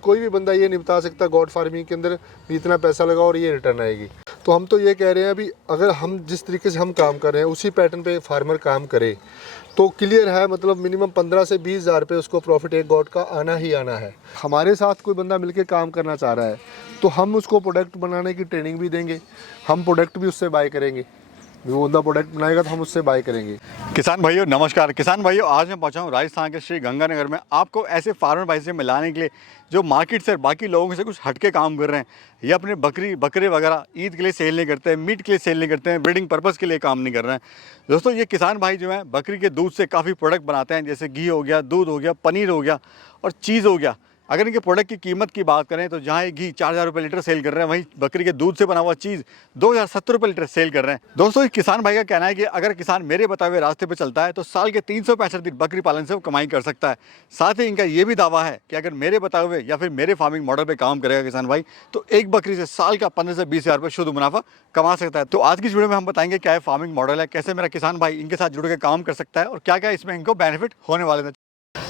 कोई भी बंदा ये नहीं बता सकता गॉड फार्मिंग के अंदर इतना पैसा लगा और ये रिटर्न आएगी। तो हम तो ये कह रहे हैं अभी अगर हम जिस तरीके से हम काम कर रहे हैं उसी पैटर्न पे फार्मर काम करे तो क्लियर है, मतलब मिनिमम 15 से 20 हज़ार पे उसको प्रॉफिट एक गॉड का आना ही आना है। हमारे साथ कोई बंदा मिलके काम करना चाह रहा है तो हम उसको प्रोडक्ट बनाने की ट्रेनिंग भी देंगे, हम प्रोडक्ट भी उससे बाय करेंगे, वो बंदा प्रोडक्ट बनाएगा तो हम उससे बाय करेंगे। किसान भाइयों नमस्कार। किसान भाइयों, आज मैं पहुंचा हूं राजस्थान के श्री गंगानगर में आपको ऐसे फार्मर भाई से मिलाने के लिए जो मार्केट से बाकी लोगों से कुछ हटके काम कर रहे हैं। ये अपने बकरे वगैरह ईद के लिए सेल नहीं करते हैं, मीट के लिए सेल नहीं करते हैं, ब्रीडिंग पर्पज़ के लिए काम नहीं कर रहे हैं। दोस्तों ये किसान भाई जो हैं बकरी के दूध से काफ़ी प्रोडक्ट बनाते हैं, जैसे घी हो गया, दूध हो गया, पनीर हो गया और चीज़ हो गया। अगर इनके प्रोडक्ट की कीमत की बात करें तो जहाँ ये घी 4000 रुपये लीटर सेल कर रहे हैं, वहीं बकरी के दूध से बना हुआ चीज़ 2070 रुपये लीटर सेल कर रहे हैं। दोस्तों इस किसान भाई का कहना है कि अगर किसान मेरे बताए हुए रास्ते पर चलता है तो साल के 365 दिन बकरी पालन से वो कमाई कर सकता है। साथ ही इनका ये भी दावा है कि अगर मेरे बताए हुए या फिर मेरे फार्मिंग मॉडल पर काम करेगा किसान भाई तो एक बकरी से साल का 15 से 20 हज़ार रुपये शुद्ध मुनाफा कमा सकता है। तो आज की इस वीडियो में हम बताएंगे क्या है फार्मिंग मॉडल है, कैसे मेरा किसान भाई इनके साथ जुड़ के काम कर सकता है और क्या क्या इसमें इनको बेनिफिट होने वाले हैं।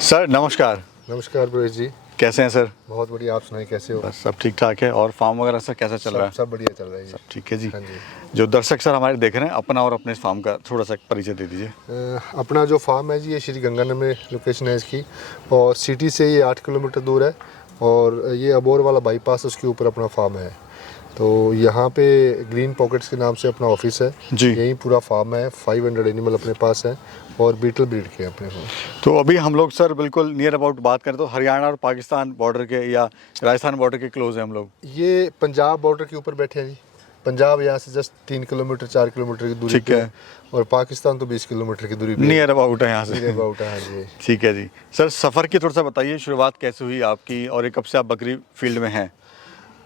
सर नमस्कार। नमस्कार प्रवेश जी, कैसे हैं सर? बहुत बढ़िया, आप सुनाइए कैसे हो? बस सब ठीक ठाक है। और फार्म वगैरह सर कैसा चल रहा है? सब बढ़िया चल रहा है जी। सब ठीक है जी। हाँ जी। जो दर्शक सर हमारे देख रहे हैं, अपना और अपने फार्म का थोड़ा सा परिचय दे दीजिए। अपना जो फार्म है जी, ये श्री गंगानगर में लोकेशन है इसकी और सिटी से ये 8 किलोमीटर दूर है और ये अबोर वाला बाईपास उसके ऊपर अपना फार्म है। तो यहाँ पे ग्रीन पॉकेट्स के नाम से अपना ऑफिस है जी। यही पूरा फार्म है, 500 एनिमल अपने पास है और बीटल ब्रीड के अपने पास। तो अभी हम लोग सर बिल्कुल नियर अबाउट बात करें तो हरियाणा और पाकिस्तान बॉर्डर के या राजस्थान बॉर्डर के क्लोज है हम लोग। ये पंजाब बॉर्डर के ऊपर बैठे हैं जी। पंजाब यहाँ से जस्ट 3 किलोमीटर 4 किलोमीटर की दूरी पे है और पाकिस्तान तो 20 किलोमीटर की दूरी पे नियर अबाउट है यहाँ से। नियर अबाउट है, हाँ जी। ठीक है जी। सर सफ़र की थोड़ा सा बताइए, शुरुआत कैसे हुई आपकी और कब से आप बकरी फील्ड में हैं?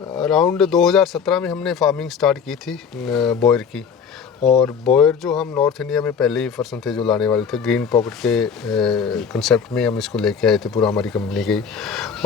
अराउंड 2017 में हमने फार्मिंग स्टार्ट की थी बॉयर की। और बॉयर जो हम नॉर्थ इंडिया में पहले ही पर्सन थे जो लाने वाले थे, ग्रीन पॉकेट के कंसेप्ट में हम इसको लेके आए थे पूरा हमारी कंपनी की।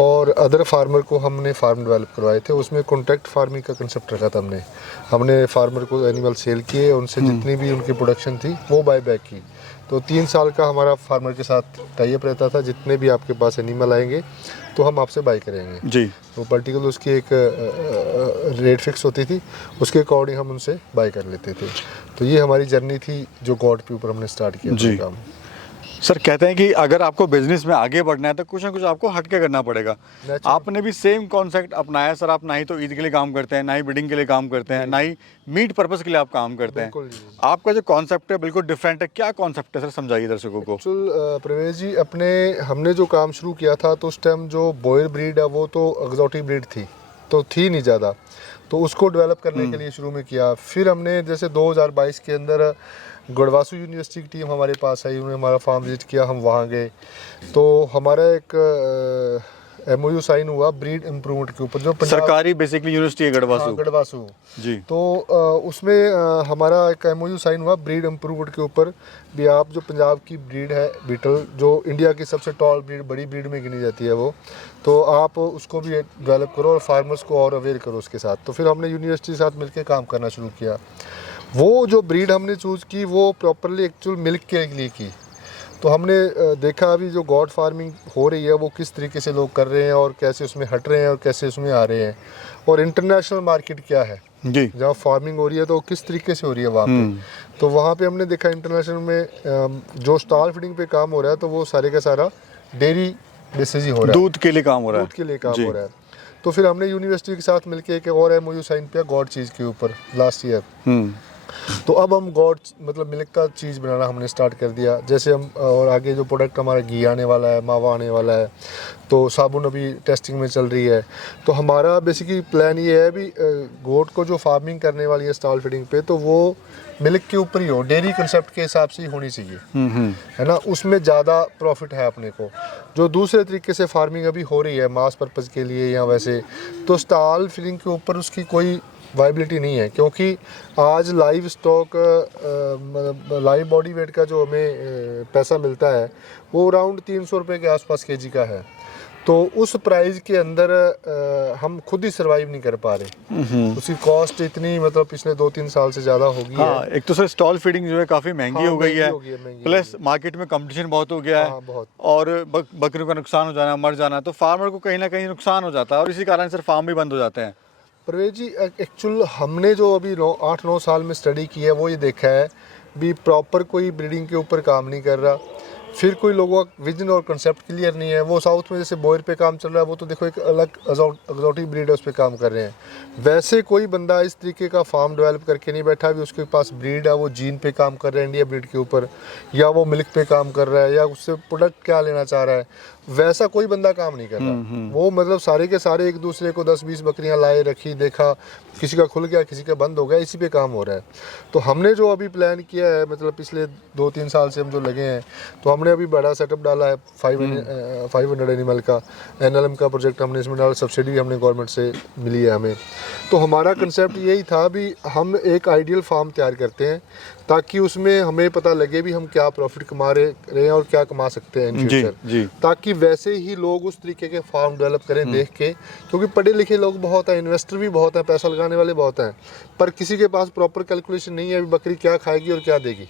और अदर फार्मर को हमने फार्म डेवलप करवाए थे, उसमें कॉन्ट्रैक्ट फार्मिंग का कंसेप्ट रखा था हमने फार्मर को एनिमल सेल किए, उनसे जितनी भी उनकी प्रोडक्शन थी वो बाय बैक की। तो 3 साल का हमारा फार्मर के साथ टाई अप रहता था, जितने भी आपके पास एनिमल आएंगे तो हम आपसे बाय करेंगे जी। तो पर्टिकुलर उसकी एक रेट फिक्स होती थी, उसके अकॉर्डिंग हम उनसे बाय कर लेते थे। तो ये हमारी जर्नी थी जो गॉड के ऊपर हमने स्टार्ट किया जी। काम। सर कहते हैं कि अगर आपको बिजनेस में आगे बढ़ना है तो कुछ ना कुछ आपको हटके करना पड़ेगा। आपने भी सेम कॉन्सेप्ट अपनाया सर। आप ना ही तो ईद के लिए काम करते हैं, ना ही ब्रीडिंग के लिए काम करते हैं, ना ही मीट पर्पस के लिए आप काम करते हैं। आपका जो कॉन्सेप्ट है बिल्कुल डिफरेंट है। क्या कॉन्सेप्ट है सर, समझाइए दर्शकों को। प्रवेश जी, हमने जो काम शुरू किया था तो उस टाइम जो बॉयर ब्रीड है वो तो एक्सोटिक ब्रीड थी, तो थी नहीं ज़्यादा, तो उसको डेवलप करने के लिए शुरू में किया। फिर हमने जैसे 2022 के अंदर गढ़वासू यूनिवर्सिटी की टीम हमारे पास आई, उन्होंने हमारा फार्म विजिट किया, हम वहाँ गए तो हमारा एक MOU साइन हुआ ब्रीड इम्प्रूवमेंट के ऊपर, जो सरकारी बेसिकली यूनिवर्सिटी है गढ़वासू। हाँ, गढ़वासू जी। तो उसमें हमारा एक MOU साइन हुआ ब्रीड इम्प्रूवमेंट के ऊपर भी। आप जो पंजाब की ब्रीड है बीटल, जो इंडिया की सबसे टॉल ब्रीड, बड़ी ब्रीड में गिनी जाती है वो, तो आप उसको भी डेवलप करो और फार्मर्स को और अवेयर करो उसके साथ। तो फिर हमने यूनिवर्सिटी के साथ मिलकर काम करना शुरू किया। वो जो ब्रीड हमने चूज़ की वो प्रॉपरली एक्चुअल मिल्क के लिए की। तो हमने देखा अभी जो गॉड फार्मिंग हो रही है वो किस तरीके से लोग कर रहे हैं और कैसे उसमें हट रहे हैं और कैसे उसमें आ रहे हैं, और इंटरनेशनल मार्केट क्या है जी, जहाँ फार्मिंग हो रही है तो किस तरीके से हो रही है वहाँ पे। तो वहाँ पे हमने देखा इंटरनेशनल में जो स्टॉल फीडिंग पे काम हो रहा है तो वो सारे का सारा डेयरी बेसिस ही हो रहा है, दूध के लिए काम हो रहा है। दूध के लिए काम हो रहा है। तो फिर हमने यूनिवर्सिटी के साथ मिलकर एक और MOU साइन किया गॉड चीज़ के ऊपर लास्ट ईयर। तो अब हम गॉड मतलब मिल्क का चीज़ बनाना हमने स्टार्ट कर दिया। जैसे हम और आगे जो प्रोडक्ट हमारा घी आने वाला है, मावा आने वाला है, तो साबुन अभी टेस्टिंग में चल रही है। तो हमारा बेसिकली प्लान ये है भी गोट को जो फार्मिंग करने वाली है स्टॉल फीडिंग पे, तो वो मिल्क के ऊपर ही हो, डेयरी कंसेप्ट के हिसाब से ही होनी चाहिए, है ना। उसमें ज़्यादा प्रॉफिट है अपने को। जो दूसरे तरीके से फार्मिंग अभी हो रही है मास पर्पज़ के लिए या वैसे, तो स्टॉल फीडिंग के ऊपर उसकी कोई वाइबिलिटी नहीं है, क्योंकि आज live stock live body weight का जो हमें पैसा मिलता है वो अराउंड 300 रुपये के आसपास kg का है। तो उस प्राइस के अंदर हम खुद ही सरवाइव नहीं कर पा रहे। उसकी कॉस्ट इतनी मतलब पिछले 2-3 साल से ज़्यादा हो गई हाँ, है। एक तो सर स्टॉल फीडिंग जो है काफ़ी महंगी हाँ, हो गई है, महंगी प्लस मार्केट में कंपटीशन बहुत हो गया है। हाँ, बहुत। और बकरियों का नुकसान हो जाना, मर जाना, तो फार्मर को कहीं ना कहीं नुकसान हो जाता है और इसी कारण सर फार्म भी बंद हो जाते हैं। परवेज जी, एक्चुअल हमने जो अभी 8-9 साल में स्टडी की है वो ये देखा है भी प्रॉपर कोई ब्रीडिंग के ऊपर काम नहीं कर रहा, फिर कोई लोगों का विजन और कंसेप्ट क्लियर नहीं है। वो साउथ में जैसे बोयर पे काम चल रहा है, वो तो देखो एक अलग एक्सोटिक ब्रीड है, उस पर काम कर रहे हैं। वैसे कोई बंदा इस तरीके का फार्म डेवलप करके नहीं बैठा भी उसके पास ब्रीड है, वो जीन पे काम कर रहा है इंडिया ब्रीड के ऊपर, या वो मिल्क पे काम कर रहा है, या उससे प्रोडक्ट क्या लेना चाह रहा है, वैसा कोई बंदा काम नहीं कर रहा। वो मतलब सारे के सारे एक दूसरे को 10-20 बकरियां लाए, रखी, देखा, किसी का खुल गया, किसी का बंद हो गया, इसी पे काम हो रहा है। तो हमने जो अभी प्लान किया है, मतलब पिछले 2-3 साल से हम जो लगे हैं, तो हमने अभी बड़ा सेटअप डाला है 500 एनिमल का NLM का प्रोजेक्ट हमने इसमें डाला, सब्सिडी हमने गवर्नमेंट से मिली है हमें। तो हमारा कंसेप्ट यही था भी हम एक आइडियल फार्म तैयार करते हैं ताकि उसमें हमें पता लगे भी हम क्या प्रॉफिट कमा रहे हैं और क्या कमा सकते हैं इन फ्यूचर, ताकि वैसे ही लोग उस तरीके के फार्म डेवलप करें देख के। क्योंकि पढ़े लिखे लोग बहुत हैं, इन्वेस्टर भी बहुत हैं, पैसा लगाने वाले बहुत हैं, पर किसी के पास प्रॉपर कैलकुलेशन नहीं है बकरी क्या खाएगी और क्या देगी।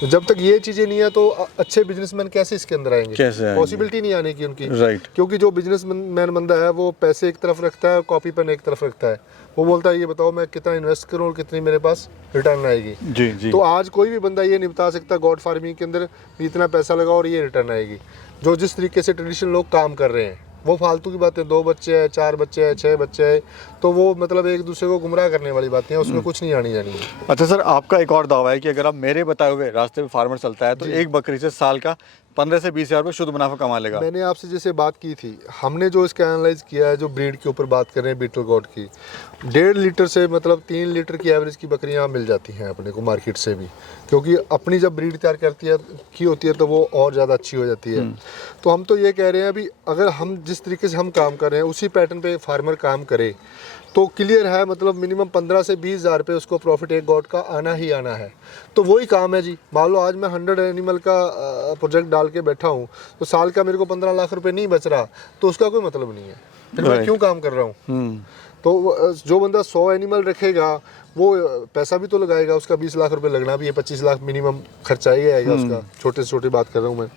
तो जब तक ये चीज़ें नहीं है तो अच्छे बिजनेसमैन कैसे इसके अंदर आएंगे, पॉसिबिलिटी नहीं आने की उनकी। क्योंकि जो बिजनेसमैन बंदा है वो पैसे एक तरफ रखता है, कॉपी पेन एक तरफ रखता है। वो बोलता है ये बताओ मैं कितना इन्वेस्ट करूँ और कितनी मेरे पास रिटर्न आएगी। जी। तो आज कोई भी बंदा ये नहीं बता सकता गॉड फार्मिंग के अंदर इतना पैसा लगाओ और ये रिटर्न आएगी। जो जिस तरीके से ट्रेडिशनल लोग काम कर रहे हैं वो फालतू की बातें, 2 बच्चे हैं, 4 बच्चे हैं, 6 बच्चे हैं, तो वो मतलब एक दूसरे को गुमराह करने वाली बातें हैं, उसमें कुछ नहीं आनी जानी है। अच्छा सर, आपका एक और दावा है कि अगर आप मेरे बताए हुए रास्ते पे फार्मर चलता है तो एक बकरी से साल का 15 से 20 हज़ार रुपये शुद्ध मुनाफा कमा लेगा। मैंने आपसे जैसे बात की थी, हमने जो इसका एनालाइज किया है, जो ब्रीड के ऊपर बात कर रहे हैं बीटल गॉड की, 1.5 लीटर से मतलब 3 लीटर की एवरेज की बकरियां मिल जाती हैं अपने को मार्केट से भी। क्योंकि अपनी जब ब्रीड तैयार की होती है तो वो और ज़्यादा अच्छी हो जाती है। तो हम तो ये कह रहे हैं अभी अगर हम जिस तरीके से हम काम कर रहे हैं उसी पैटर्न पे फार्मर काम करे तो क्लियर है, मतलब मिनिमम 15 से 20 हज़ार रुपये उसको प्रॉफिट एक गॉड का आना ही आना है। तो वही काम है जी। मान लो आज मैं 100 एनिमल का प्रोजेक्ट डाल के बैठा हूँ तो साल का मेरे को 15 लाख रुपए नहीं बच रहा, तो उसका कोई मतलब नहीं है, फिर मैं क्यों काम कर रहा हूँ। तो जो बंदा 100 एनिमल रखेगा वो पैसा भी तो लगाएगा, उसका 20 लाख रुपए लगना भी है, 25 लाख मिनिमम खर्चा ही आएगा उसका, छोटे से छोटी बात कर रहा हूँ मैं।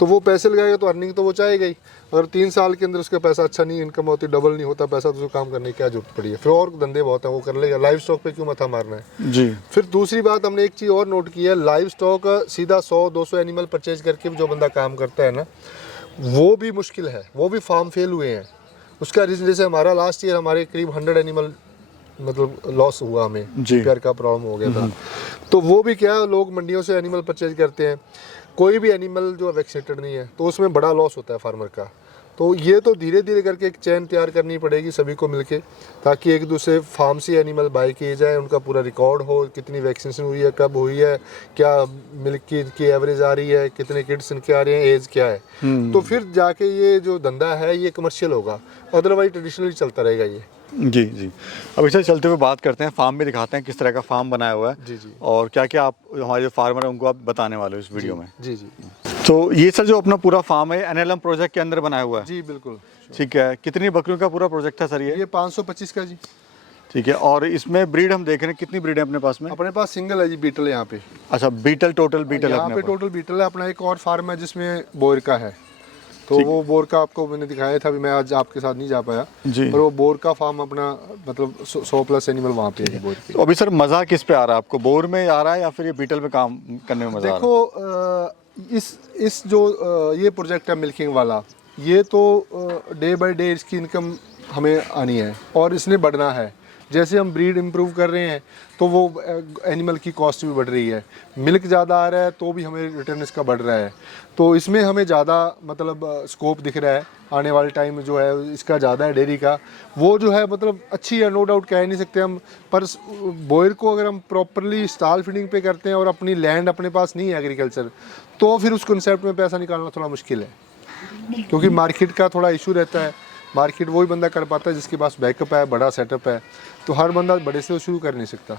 तो वो पैसे लगाएगा तो अर्निंग तो वो चाहेगा ही। अगर 3 साल के अंदर उसका पैसा अच्छा नहीं इनकम होती, डबल नहीं होता पैसा, तो उसको काम करने की क्या जरूरत पड़ी है। फिर और धंधे बहुत हैं वो कर लेगा, लाइव स्टॉक पे क्यों मथा मारना है जी। फिर दूसरी बात हमने एक चीज़ और नोट की है, लाइव स्टॉक सीधा 100-200 एनिमल परचेज करके जो बंदा काम करता है ना, वो भी मुश्किल है, वो भी फार्म फेल हुए हैं। उसका रीज़न जैसे हमारा लास्ट ईयर हमारे करीब 100 एनिमल मतलब लॉस हुआ, हमें पेयर का प्रॉब्लम हो गया था। तो वो भी क्या, लोग मंडियों से एनिमल परचेज करते हैं, कोई भी एनिमल जो वैक्सीनेटेड नहीं है, तो उसमें बड़ा लॉस होता है फार्मर का। तो ये तो धीरे धीरे करके एक चैन तैयार करनी पड़ेगी सभी को मिलके, ताकि एक दूसरे फार्म से एनिमल बाय किए जाए, उनका पूरा रिकॉर्ड हो, कितनी वैक्सीनेशन हुई है, कब हुई है, क्या मिल्क की एवरेज आ रही है, कितने किड्स इनके आ रहे हैं, एज क्या है। तो फिर जाके ये जो धंधा है ये कमर्शियल होगा, अदरवाइज ट्रेडिशनली चलता रहेगा ये। जी। अब इसे चलते हुए बात करते हैं, फार्म भी दिखाते हैं किस तरह का फार्म बनाया हुआ है जी। और क्या क्या आप हमारे जो फार्मर हैं उनको आप बताने वाले हो इस वीडियो में। जी। तो ये सर जो अपना पूरा फार्म है NLM प्रोजेक्ट के अंदर बनाया हुआ है। जी बिल्कुल। ठीक है, कितनी बकरियों का पूरा प्रोजेक्ट था सर ये? 525 का जी। ठीक है, और इसमें ब्रीड हम देख रहे हैं, कितनी ब्रीड है अपने पास में? अपने पास सिंगल है जी, बीटल है यहाँ पे। अच्छा, बीटल, टोटल बीटल है यहाँ पे टोटल बीटल है। अपना एक और फार्म है जिसमें बोर का है, तो वो बोर का आपको मैंने दिखाया था, मैं आज आपके साथ नहीं जा पाया जी। पर वो बोर का फार्म अपना मतलब 100+ एनिमल वहाँ पे है बोर के। तो अभी सर मज़ा किस पे आ रहा है आपको, बोर में आ रहा है या फिर ये बीटल पे काम करने में मज़ा आ रहा है? देखो इस जो ये प्रोजेक्ट है मिल्किंग वाला, ये तो डे बाय डे इसकी इनकम हमें आनी है और इसने बढ़ना है। जैसे हम ब्रीड इम्प्रूव कर रहे हैं तो वो एनिमल की कॉस्ट भी बढ़ रही है, मिल्क ज़्यादा आ रहा है तो भी हमें रिटर्न इसका बढ़ रहा है। तो इसमें हमें ज़्यादा मतलब स्कोप दिख रहा है, आने वाले टाइम में जो है इसका ज़्यादा है डेयरी का, वो जो है मतलब अच्छी है, नो डाउट कह नहीं सकते हम। पर बोयर को अगर हम प्रॉपरली स्टॉल फीडिंग पे करते हैं और अपनी लैंड अपने पास नहीं है एग्रीकल्चर, तो फिर उस कंसेप्ट में पैसा निकालना थोड़ा मुश्किल है, क्योंकि मार्केट का थोड़ा इशू रहता है। मार्केट वही बंदा कर पाता है जिसके पास बैकअप है, बड़ा सेटअप है, तो हर बंदा बड़े से शुरू कर नहीं सकता।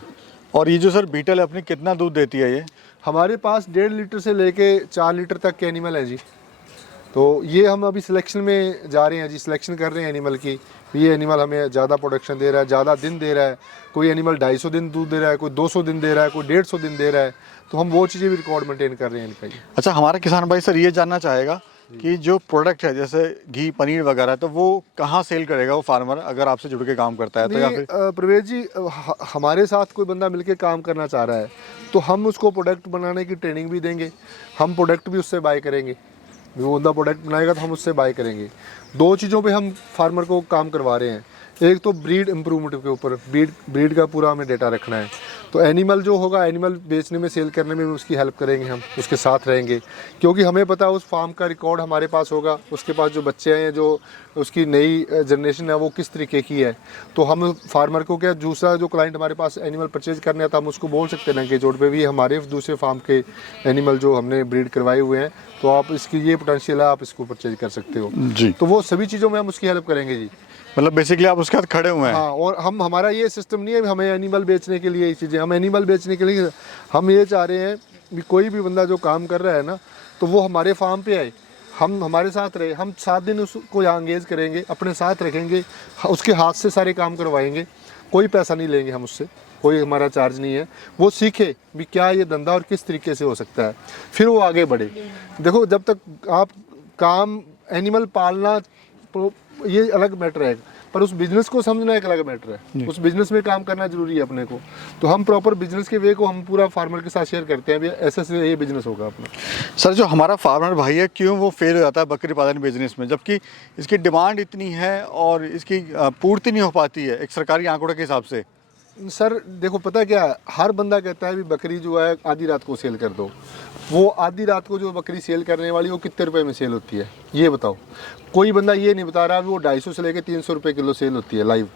और ये जो सर बीटल है अपनी कितना दूध देती है ये? हमारे पास 1.5 लीटर से लेके 4 लीटर तक के एनिमल है जी। तो ये हम अभी सिलेक्शन में जा रहे हैं जी, सिलेक्शन कर रहे हैं एनिमल की। ये एनिमल हमें ज़्यादा प्रोडक्शन दे रहा है, ज़्यादा दिन दे रहा है, कोई एनिमल 250 दिन दूध दे रहा है, कोई 200 दिन दे रहा है, कोई 150 दिन दे रहा है, तो हम वो चीज़ें भी रिकॉर्ड मेंटेन कर रहे हैं इनका। अच्छा, हमारा किसान भाई सर ये जानना चाहेगा कि जो प्रोडक्ट है जैसे घी पनीर वगैरह, तो वो कहाँ सेल करेगा वो फार्मर अगर आपसे जुड़ के काम करता है तो? या फिर प्रवेश जी, हमारे साथ कोई बंदा मिलके काम करना चाह रहा है तो हम उसको प्रोडक्ट बनाने की ट्रेनिंग भी देंगे, हम प्रोडक्ट भी उससे बाय करेंगे। वो बंदा प्रोडक्ट बनाएगा तो हम उससे बाय करेंगे। दो चीज़ों पे हम फार्मर को काम करवा रहे हैं। एक तो ब्रीड इम्प्रूवमेंट के ऊपर, ब्रीड का पूरा हमें डेटा रखना है। तो एनिमल जो होगा, एनिमल बेचने में, सेल करने में उसकी हेल्प करेंगे, हम उसके साथ रहेंगे, क्योंकि हमें पता है उस फार्म का रिकॉर्ड हमारे पास होगा, उसके पास जो बच्चे हैं, जो उसकी नई जनरेशन है वो किस तरीके की है। तो हम फार्मर को क्या, दूसरा जो क्लाइंट हमारे पास एनिमल परचेज करने आता, हम उसको बोल सकते हैं कि जोड़ पे भी हमारे दूसरे फार्म के एनिमल जो हमने ब्रीड करवाए हुए हैं, तो आप इसकी ये पोटेंशियल है, आप इसको परचेज कर सकते हो जी। तो वो सभी चीज़ों में हम उसकी हेल्प करेंगे जी। मतलब बेसिकली आप उसके साथ खड़े हुए हैं। हाँ, और हमारा ये सिस्टम नहीं है हमें एनिमल बेचने के लिए ये चीज़ें, हम एनिमल बेचने के लिए हम ये चाह रहे हैं कि कोई भी बंदा जो काम कर रहा है ना, तो वो हमारे फार्म पे आए, हम हमारे साथ रहे, हम 7 दिन उसको यहाँ एंगेज करेंगे, अपने साथ रखेंगे, उसके हाथ से सारे काम करवाएंगे, कोई पैसा नहीं लेंगे हम उससे, कोई हमारा चार्ज नहीं है। वो सीखे भी क्या ये धंधा और किस तरीके से हो सकता है, फिर वो आगे बढ़े। देखो, जब तक आप काम एनिमल पालना ये अलग मैटर है, पर उस बिजनेस को समझना एक अलग मैटर है, उस बिजनेस में काम करना जरूरी है अपने को। तो हम प्रॉपर बिजनेस के वे को हम पूरा फार्मर के साथ शेयर करते हैं, ऐसे से ये बिजनेस होगा अपना। सर, जो हमारा फार्मर भाई है, क्यों वो फेल हो जाता है बकरी पालन बिजनेस में, जबकि इसकी डिमांड इतनी है और इसकी पूर्ति नहीं हो पाती है एक सरकारी आंकड़ों के हिसाब से? सर देखो, पता क्या है, हर बंदा कहता है भी बकरी जो है आधी रात को सेल कर दो। वो आधी रात को जो बकरी सेल करने वाली वो कितने रुपए में सेल होती है ये बताओ? कोई बंदा ये नहीं बता रहा, वो 250 से लेकर 300 रुपये किलो सेल होती है लाइव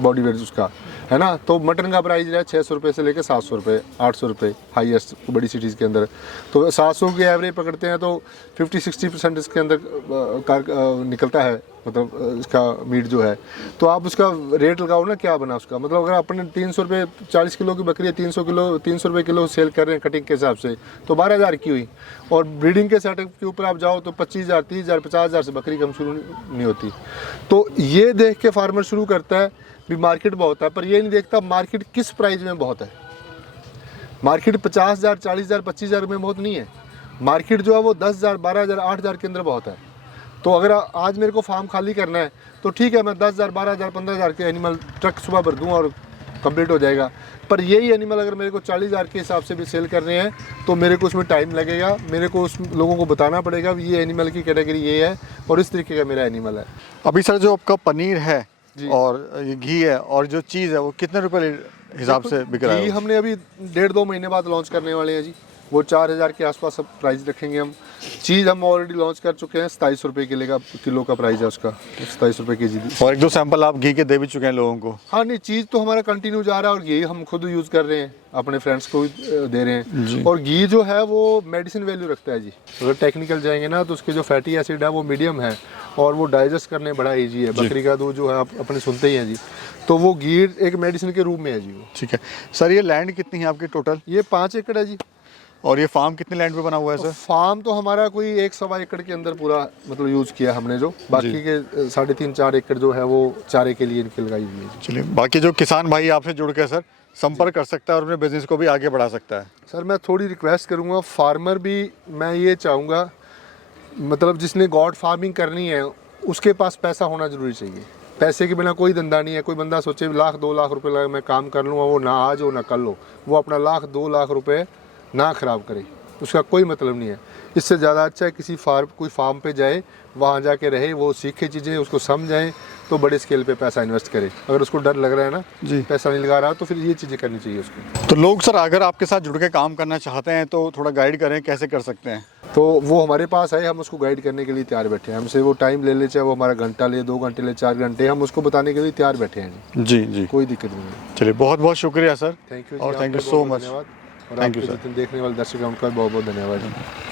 बॉडी वेट उसका, है ना। तो मटन का प्राइस है 600 रुपये से लेकर 700 रुपये, 800 रुपये हाईएस्ट बड़ी सिटीज़ के अंदर। तो 700 की एवरेज पकड़ते हैं तो 50-60% इसके अंदर निकलता है, मतलब इसका मीट जो है। तो आप उसका रेट लगाओ ना, क्या बना उसका, मतलब अगर अपने 300 रुपये 40 किलो की बकरी है, 300 रुपये किलो सेल कर रहे हैं कटिंग के हिसाब से, तो 12,000 की हुई। और ब्रीडिंग के सेटअप के ऊपर आप जाओ तो 25,000, 30,000, 50,000 से बकरी कम शुरू नहीं होती। तो ये देख के फार्मर शुरू करता है भी मार्केट बहुत है, पर ये नहीं देखता मार्केट किस प्राइस में बहुत है। मार्केट 50,000, 40,000, 25,000 में बहुत नहीं है। मार्केट जो है वो 10,000, 12,000, 8,000 के अंदर बहुत है। तो अगर आज मेरे को फार्म खाली करना है तो ठीक है, मैं 10,000, 12,000, 15,000 के एनिमल ट्रक सुबह भर दूँ और कंप्लीट हो जाएगा। पर यही एनिमल अगर मेरे को 40,000 के हिसाब से भी सेल करने हैं तो मेरे को उसमें टाइम लगेगा, मेरे को उस लोगों को बताना पड़ेगा ये एनिमल की कैटेगरी ये है और इस तरीके का मेरा एनिमल है। अभी सर जो आपका पनीर है और ये घी है और जो चीज़ है वो कितने रुपए हिसाब से बिक रहा है? घी हमने अभी 1.5-2 महीने बाद लॉन्च करने वाले हैं जी, वो 4,000 के आसपास सब प्राइस रखेंगे हम। चीज़ हम ऑलरेडी लॉन्च कर चुके हैं, 27 रुपये किलो का प्राइस है उसका, 27 रुपये के जी। और 1-2 सैंपल आप घी के दे भी चुके हैं लोगों को? हाँ, नहीं, चीज़ तो हमारा कंटिन्यू जा रहा है और घी हम खुद यूज़ कर रहे हैं, अपने फ्रेंड्स को भी दे रहे हैं। और घी जो है वो मेडिसिन वैल्यू रखता है जी। अगर टेक्निकल जाएंगे ना तो उसके जो फैटी एसिड है वो मीडियम है और वो डाइजेस्ट करने बड़ा ईजी है। बकरी का दूध जो है आप अपने सुनते ही हैं जी, तो वो घी एक मेडिसिन के रूप में है जी वो। ठीक है सर, ये लैंड कितनी है आपकी टोटल? ये 5 एकड़ है जी। और ये फार्म कितने लैंड पे बना हुआ है सर? फार्म तो हमारा कोई 1-1.25 एकड़ के अंदर पूरा मतलब यूज़ किया हमने, जो बाकी के 3.5-4 एकड़ जो है वो चारे के लिए इनके लगाई हुई है। चलिए, बाकी जो किसान भाई आपसे जुड़ के सर संपर्क कर सकता है और अपने बिजनेस को भी आगे बढ़ा सकता है। सर मैं थोड़ी रिक्वेस्ट करूँगा, फार्मर भी मैं ये चाहूँगा, मतलब जिसने गॉड फार्मिंग करनी है उसके पास पैसा होना जरूरी चाहिए। पैसे के बिना कोई धंधा नहीं है। कोई बंदा सोचे 1-2 लाख रुपए लगा मैं काम कर लूँगा, वो ना आज हो ना कल हो, वो अपना 1-2 लाख रुपए ना ख़राब करे, उसका कोई मतलब नहीं है। इससे ज़्यादा अच्छा है कोई फार्म पे जाए, वहाँ जाके रहे, वो सीखे चीज़ें, उसको समझाएं, तो बड़े स्केल पे पैसा इन्वेस्ट करे। अगर उसको डर लग रहा है ना जी, पैसा नहीं लगा रहा, तो फिर ये चीज़ें करनी चाहिए उसको। तो लोग सर अगर आपके साथ जुड़ के काम करना चाहते हैं तो थोड़ा गाइड करें, कैसे कर सकते हैं? तो वो हमारे पास है, हम उसको गाइड करने के लिए तैयार बैठे हैं। हमसे वो टाइम ले ले, चाहे वो हमारा घंटा ले, 2 घंटे ले, 4 घंटे, हम उसको बताने के लिए तैयार बैठे हैं जी जी, कोई दिक्कत नहीं है। चलिए, बहुत बहुत शुक्रिया सर। थैंक यू और थैंक यू सो मच। धन्यवाद। और थैंक यू आपके सर। जितने देखने वाले दर्शकों का बहुत बहुत धन्यवाद।